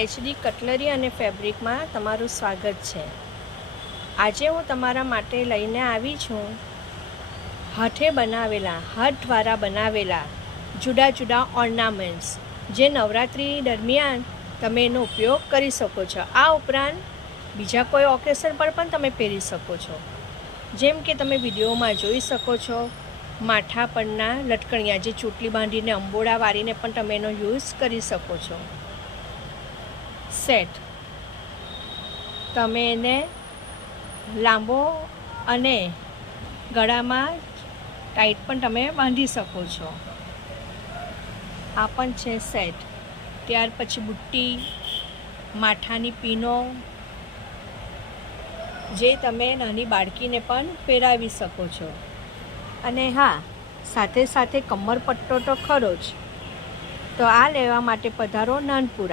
HD cutlery અને ફેબ્રિકમાં તમારું સ્વાગત છે। આજે હું તમારા માટે લઈને આવી છું હાથે બનાવેલા, હાથ દ્વારા બનાવેલા જુદા જુદા ઓર્નામેન્ટ્સ, જે નવરાત્રિ દરમિયાન તમે એનો ઉપયોગ કરી શકો છો। આ ઉપરાંત બીજા કોઈ ઓકેશન પર પણ તમે પહેરી શકો છો। જેમ કે તમે વિડીયોમાં જોઈ શકો છો, માથા પરના લટકણિયા, જે ચોટલી બાંધીને અંબોડા વાળીને પણ તમે એનો યુઝ કરી શકો છો। સેટ, તમે એને લાંબો અને ગળામાં ટાઈટ પણ તમે બાંધી શકો છો। આ પણ છે સેટ। ત્યાર પછી બુટ્ટી, માથાની પીનો, જે તમે નાની બાળકીને પણ પહેરાવી શકો છો। અને હા, સાથે સાથે કમર પટ્ટો તો ખરો જ। તો આ લેવા માટે પધારો નાનપુરા।